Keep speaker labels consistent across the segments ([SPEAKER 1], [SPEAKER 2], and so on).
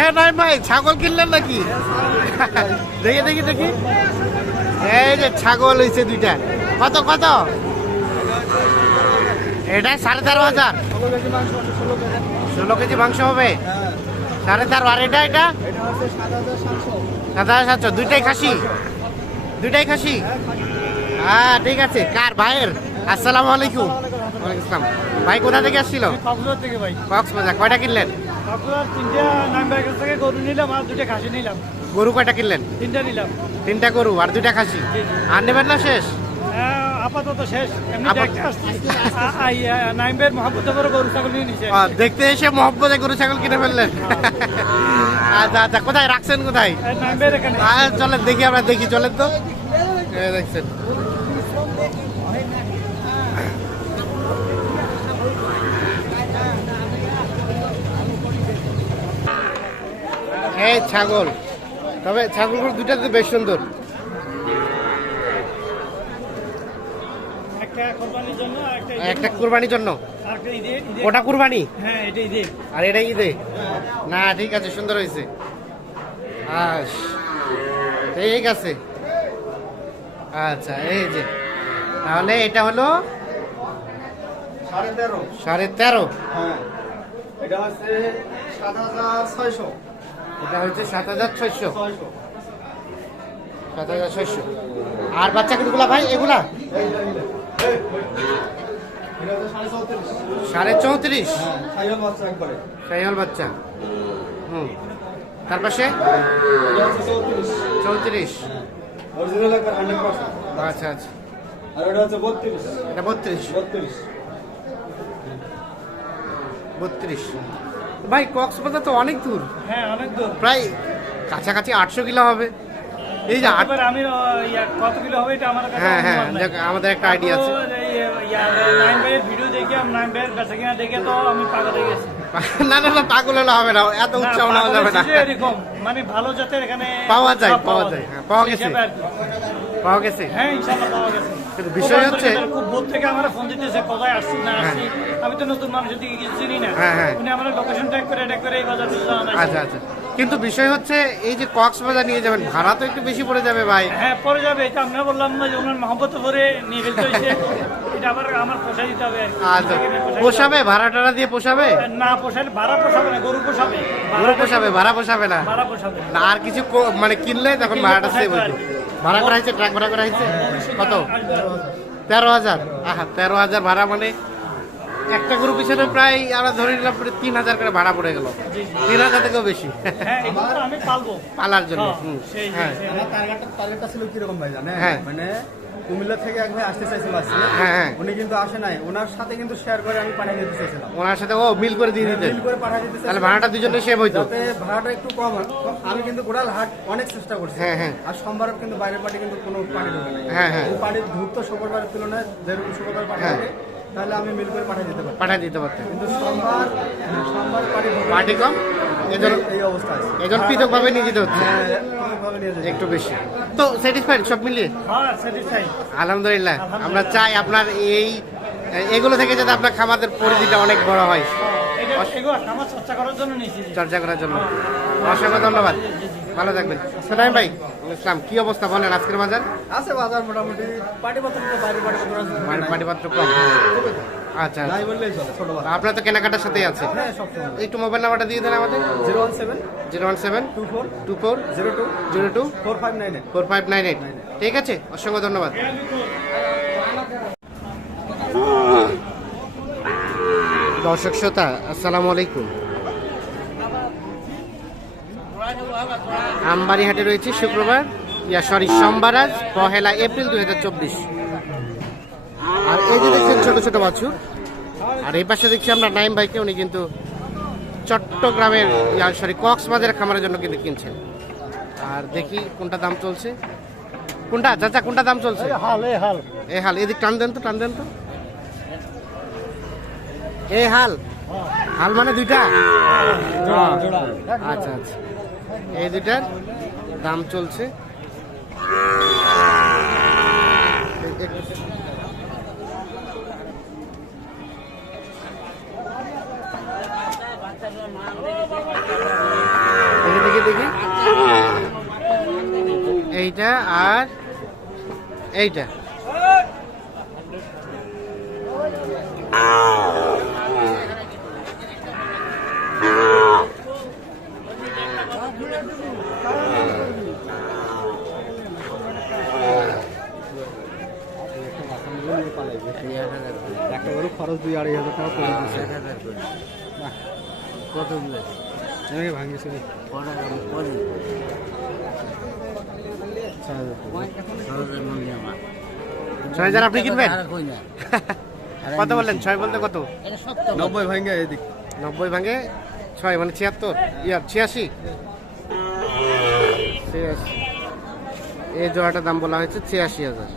[SPEAKER 1] হ্যাঁ নাই ভাই ছাগল কিনলেন নাকি? দেখি দেখি দেখি। এই যে ছাগল হয়েছে দুইটা। কত কত? এটা সাড়ে তেরো হাজার। ষোলো কেজি মাংস হবে। সাড়ে তেরো আর এটা এটা? সাত হাজার সাতশো দুইটাই খাসি। দুইটাই খাসি? হ্যাঁ ঠিক আছে। কার ভাইয়ের? আসসালামু আলাইকুম। ওয়ালাইকুম আসসালাম। ভাই কোথা থেকে আসছিল?
[SPEAKER 2] কক্সবাজার থেকে ভাই।
[SPEAKER 1] কক্সবাজার। কয়টা কিনলেন?
[SPEAKER 2] তিনটা থেকে গরু নিলাম আর দুটা খাসি নিলাম।
[SPEAKER 1] গরু কয়টা কিনলেন?
[SPEAKER 2] তিনটা নিলাম।
[SPEAKER 1] তিনটা গরু আর দুইটা খাসি? আর নেবেন না শেষ?
[SPEAKER 2] আপাতত শেষ। করে গরু ছাগল নিয়ে নিছে।
[SPEAKER 1] দেখতে এসে মহব্বতে গরু ছাগল কিনে ফেললেন। আচ্ছা আচ্ছা কোথায় রাখছেন কোথায়?
[SPEAKER 2] এখানে।
[SPEAKER 1] চলেন দেখি আমরা দেখি চলেন তো। দেখছেন। এই ছাগল। তবে ছাগলগুলো দুটা তো বেশ সুন্দর।
[SPEAKER 2] একটা কোরবানির জন্য আর একটা
[SPEAKER 1] কুরবানির জন্য?
[SPEAKER 2] আর একটা ঈদে ঈদে
[SPEAKER 1] ওটা কুরবানি?
[SPEAKER 2] হ্যাঁ এটা ঈদে
[SPEAKER 1] আর এটা কি না ঠিক আছে সুন্দর হয়েছে। ঠিক আছে। আচ্ছা এই যে। তাহলে এটা হলো
[SPEAKER 3] সাড়ে তেরো।
[SPEAKER 1] সাড়ে তেরো।
[SPEAKER 3] হ্যাঁ। এটা হচ্ছে সাত হাজার ছয়শো।
[SPEAKER 1] এটা হচ্ছে সাত হাজার ছয়শো। সাত হাজার ছয়শো। আর বাচ্চা কুটুগুলা ভাই? এগুলা?
[SPEAKER 3] সাড়ে চৌত্রিশ। সাইহল বাচ্চা।
[SPEAKER 1] হুম। তার পাশে?
[SPEAKER 3] চৌত্রিশ।
[SPEAKER 1] আচ্ছা আচ্ছা।
[SPEAKER 3] আর হচ্ছে বত্রিশ
[SPEAKER 1] বত্রিশ
[SPEAKER 3] বত্রিশ।
[SPEAKER 1] বত্রিশ। ভাই কক্সবাজার তো অনেক দূর।
[SPEAKER 2] হ্যাঁ অনেক দূর।
[SPEAKER 1] প্রায় কাছাকাছি আটশো কিলো হবে। এই যে
[SPEAKER 2] আমি কত কিলো হবে এটা আমার
[SPEAKER 1] হ্যাঁ হ্যাঁ আমাদের একটা আইডিয়া আছে।
[SPEAKER 2] ভিডিও দেখে দেখে তো আমি পাগল হয়ে গেছি।
[SPEAKER 1] না না না পাগল হলে হবে না এত উৎসাহ
[SPEAKER 2] না,
[SPEAKER 1] নেওয়া যাবে না।
[SPEAKER 2] এরকম মানে ভালো জাতের এখানে
[SPEAKER 1] পাওয়া যায়, পাওয়া যায়, হ্যাঁ, পাওয়া গেছে। পাওয়া গেছে?
[SPEAKER 2] হ্যাঁ ইনশাল্লাহ পাওয়া গেছে।
[SPEAKER 1] কিন্তু বিষয় হচ্ছে-
[SPEAKER 2] খুব ভোর থেকে আমার ফোন দিতেছে কোথায় আসছি না আসছি আমি তো নতুন মানুষের দিকে কিছু চিনি না।
[SPEAKER 1] হ্যাঁ, হ্যাঁ।
[SPEAKER 2] উনি আমার লোকেশন ট্যাগ করে ট্যাগ করে এই বাজার
[SPEAKER 1] আচ্ছা আচ্ছা। কিন্তু বিষয় হচ্ছে এই যে কক্সবাজার নিয়ে যাবেন ভাড়া তো একটু বেশি পড়ে যাবে ভাই।
[SPEAKER 2] হ্যাঁ পরে যাবে এটা আমরা বললাম না যে ওনার মহব্বত করে নিয়ে ফেলতে হয়েছে। এটা আবার আমার পোষাই দিতে হবে। আর
[SPEAKER 1] আচ্ছা পোষাবে? ভাড়া টাড়া দিয়ে পোষাবে?
[SPEAKER 2] না পোষালে ভাড়া পোষাবে না গরু পোষাবে।
[SPEAKER 1] গরু পোষাবে ভাড়া পোষাবে না?
[SPEAKER 2] ভাড়া পোষাবে।
[SPEAKER 1] না আর কিছু মানে কিনলে তখন ভাড়াটা সেভ
[SPEAKER 2] আর কি।
[SPEAKER 1] ভাড়া করা হয়েছে, ট্রাক ভাড়া করা হয়েছে? কত? তেরো হাজার। আহা, তেরো হাজার ভাড়া মানে একটা গরু পিছনে প্রায় আমরা ধরে নিলাম তিন হাজার করে ভাড়া পড়ে গেল। তিন হাজার থেকেও বেশি।
[SPEAKER 2] হ্যাঁ আমি পালবো।
[SPEAKER 1] পালার জন্য
[SPEAKER 2] হ্যাঁ,
[SPEAKER 1] হ্যাঁ।
[SPEAKER 2] সেই।
[SPEAKER 3] আমার টার্গেটটা টার্গেটটা ছিল কীরকম ভাই জানেন। মানে কুমিল্লা থেকে এক ভাই আসতে চাইছিল
[SPEAKER 1] হ্যাঁ।
[SPEAKER 3] উনি কিন্তু আসে নাই। ওনার সাথে কিন্তু শেয়ার করে আমি পাঠিয়ে দিতে চাইছিলাম।
[SPEAKER 1] ওনার সাথে ও মিল করে দিয়ে
[SPEAKER 3] করে পাঠিয়ে দিতে
[SPEAKER 1] তাহলে ভাড়াটা দুজনে সেভ হইতো।
[SPEAKER 3] ভাড়াটা একটু কম আমি কিন্তু গোড়াল হাট অনেক চেষ্টা করছি।
[SPEAKER 1] হ্যাঁ, হ্যাঁ।
[SPEAKER 3] আর সোমবার কিন্তু বাইরের পার্টি কিন্তু কোনো পার্টি ঢোকে নাই।
[SPEAKER 1] হ্যাঁ, হ্যাঁ।
[SPEAKER 3] এই পার্টি ঢুকতো শুক্রবারের তুলনায় যেরকম শুক্রবার পার্টি
[SPEAKER 1] হ্যাঁ।
[SPEAKER 3] তাহলে আমি মিল করে পাঠিয়ে দিতে পারতাম।
[SPEAKER 1] পাঠিয়ে দিতে পারতেন।
[SPEAKER 3] কিন্তু সোমবার সোমবার পার্টি
[SPEAKER 1] কম? এজন
[SPEAKER 3] এই অবস্থা আছে।
[SPEAKER 1] এজন পৃথকভাবে নিয়ে যেতে হচ্ছে?
[SPEAKER 3] হ্যাঁ
[SPEAKER 1] একটু বেশি। তো স্যাটিসফাইড সব মিলিয়ে?
[SPEAKER 2] হ্যাঁ
[SPEAKER 1] আলহামদুলিল্লাহ। আমরা চাই আপনার এই এগুলো থেকে যাতে আপনার খামারের পরিধিটা অনেক বড় হয়।
[SPEAKER 2] চর্চা করার জন্য
[SPEAKER 1] অসংখ্য ধন্যবাদ। ভালো থাকবেন। সোনাই ভাই। ইসলাম কি অবস্থা বলেন আজকের বাজার?
[SPEAKER 3] আছে বাজার মোটামুটি পার্টি পত্র তো বাইরে আছে
[SPEAKER 1] মানে পাটিপত্র কম। আচ্ছা
[SPEAKER 3] নাই বললেই চলে ছোট বাজার।
[SPEAKER 1] আপনার তো কেনাকাটার আছে
[SPEAKER 3] হ্যাঁ সব
[SPEAKER 1] একটু মোবাইল নাম্বারটা দিয়ে দেন আমাদের। ঠিক আছে অসংখ্য ধন্যবাদ। দর্শক শ্রোতা আসসালামু আলাইকুম। আমবাড়ি হাটে রয়েছে শুক্রবার। ইয়া সরি সোমবার আজ পহেলা এপ্রিল দুই হাজার চব্বিশ। আর এই যে দেখছেন ছোট ছোট বাছুর আর এই পাশে দেখছি আমরা নাইম ভাইকে উনি কিন্তু চট্টগ্রামের ইয়া সরি কক্সবাজারের খামারের জন্য কিন্তু কিনছেন। আর দেখি কোনটা দাম চলছে। কোনটা? চাচা কোনটা দাম চলছে?
[SPEAKER 2] হাল এ হাল।
[SPEAKER 1] এ হাল এদিক টান দেন তো টান দেন তো। এ হাল। হাল মানে দুইটা? আচ্ছা আচ্ছা। এই দুইটার দাম চলছে। দেখি। এইটা আর এইটা।
[SPEAKER 3] একটা দুই আড়াই হাজার টাকা ভাঙিয়েছে ছয় হাজার
[SPEAKER 1] আপনি কিনবেন? কত বললেন? ছয় বলতে কত?
[SPEAKER 3] নব্বই ভাঙে এদিক।
[SPEAKER 1] নব্বই ভাঙে ছয় মানে ছিয়াত্তর। ইয়া ছিয়াশি? ছিয়াশি। এই জোড়াটার দাম বলা হয়েছে ছিয়াশি হাজার।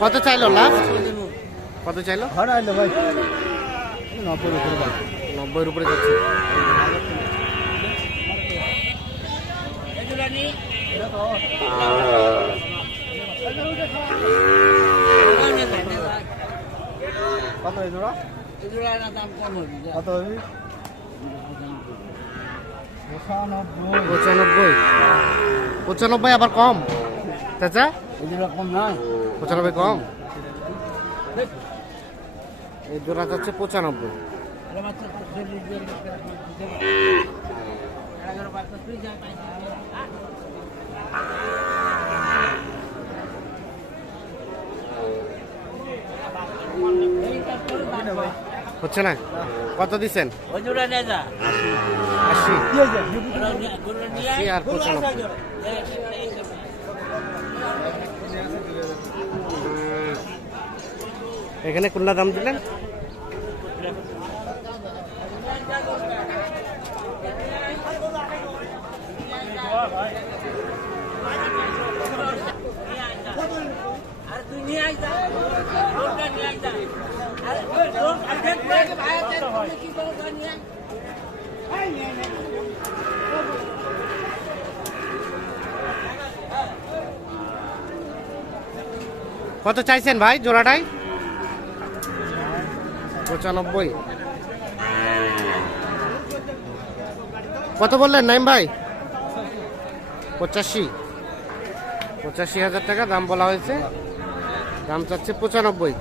[SPEAKER 1] কত চাইলো লাস্ট কত চাইলো?
[SPEAKER 3] ভাই। নব্বই উপরে
[SPEAKER 1] নব্বইয়ের উপরে যাচ্ছে।
[SPEAKER 3] কত এই জোড়া কত হবি পঁচানব্বই।
[SPEAKER 1] পঁচানব্বই। পঁচানব্বই আবার কম। চাচা?
[SPEAKER 3] কম নয়।
[SPEAKER 1] পঁচানব্বই কম? এই জোড়া যাচ্ছে পঁচানব্বই। হচ্ছে না? কত দিচ্ছেন? আশি। আশি আর পঁচানব্বই। এখানে কোনটা দাম দিলেন? কত চাইছেন ভাই জোড়াটাই? পঁচানব্বই। কত বললেন, নাইম ভাই? পঁচাশি। পঁচাশি হাজার টাকা, দাম বলা হয়েছে। দাম চাচ্ছে পঁচানব্বই।